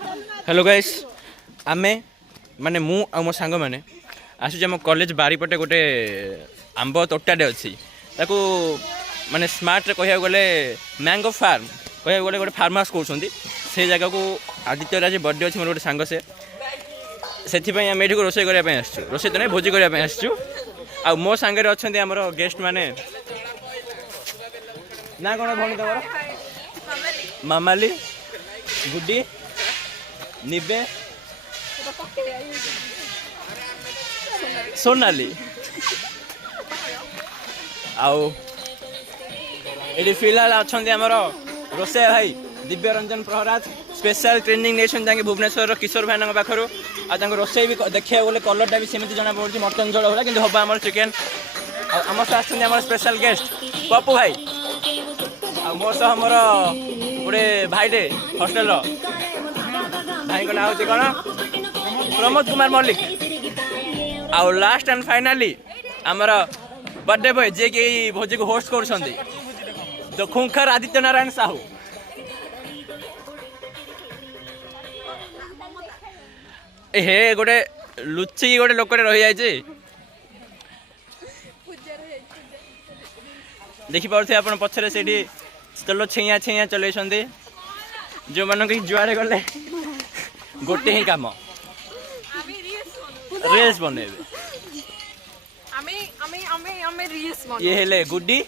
hello guys आमे माने मु आ मो सांग माने आसुचे आम कॉलेज बारीपटे गोटे आंब तोटाटे अच्छी ताकू माने स्मार्ट कहया गले मैंगो फार्म कहया गले गोटे फार्म हाउस कहते से जगह को आदित्य आज बर्थडे अच्छी मोर गोटे सांग से आम ये रोषे करने आसचु रोषे तो नहीं भोजी करने आसचु आ मो सांगे अच्छा आमर गेस्ट माने ना कौन भौणी तुम मामाली गुड्डी निबे सोनाली आउ ये फिलहाल अच्छा आमर रोसे भाई दिव्य रंजन प्रहराज स्पेशल ट्रेनिंग नहीं भुवनेश्वर किशोर भाई पाखर आ रोसे भी देखा गले कलरटा भी सेमती जना पड़ी मटन झोल भाई कि हम आम चिकेन आम सह आम स्पेशल गेस्ट पप्पू भाई आ मो सह मोर गोटे भाईटे हस्टेल भाई ना हूँ कौन प्रमोद कुमार मल्लिक आउ लास्ट एंड फाइनाली आमर बर्थडे बॉय जे कि भोजी को होस्ट कर तो खुंखर आदित्य नारायण साहू हे गोटे लुचि गोटे लोकटे रही जाए देखिपे आप पछरे से चलो छैया छैया चल जो मन जुआड़े गले गोटे ही काम रील्स बनइबे ये हेले गुड्डी